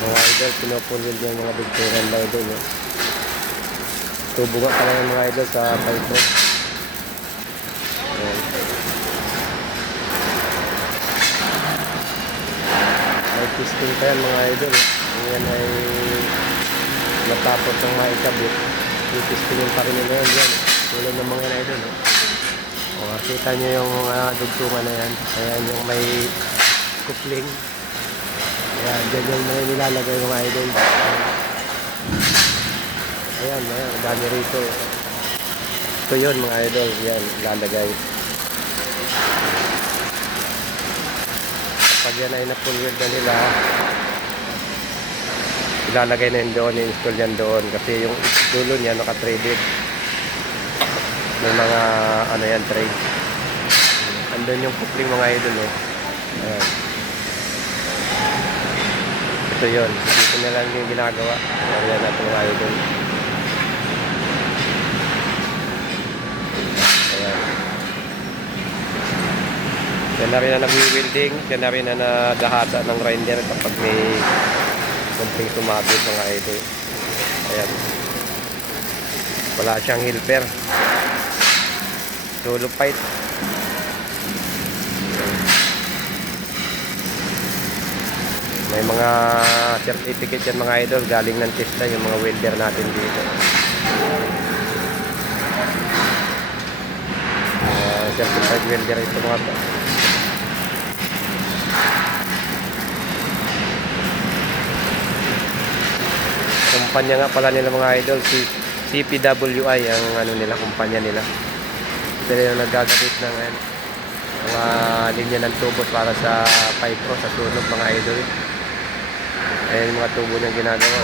Mga idol, pinupulil niya yung mga bigturan daw doon. Eh. Tubo nga pala yung mga idol sa pipe. Ayan. May pisting pa yan mga idol. Yan ay natapos ng maikabit. Ipistingin pa rin nila yan. Tulad ng mga idol. O, kita nyo yung dugtungan na yan. Ayan yung may kupling. Ayan, dyan yung may nilalagay mga idol. Ayan, dami rito. Ito yun mga idol. Yan, lalagay. Kapag yan ay na-full weld na nila, ilalagay na yun doon, i-install yan doon. Kasi yung dulo niya naka-threaded. May mga ano yan, thread. Andun yung coupling mga idol. Ayan. Ito yun. Dito na lang yung ginagawa. Ayan natin mga idol. Ayan. Yan na rin na nag-welding. Yan na rin na nagahasa ng grinder kapag may kunting sumabit mga idol. Ayan. Wala siyang helper. Solo pipe. May mga certificate yan mga idol. Galing ng testa yung mga welder natin dito. Certified welder ito mga to. Kumpanya nga pala nila mga idol, si CPWI ang ano nila, kumpanya nila. Sila yung naggagamit ng mga linya ng tubo para sa pipe sa sunog mga idol. Ayan yung mga tubo niyang ginagawa.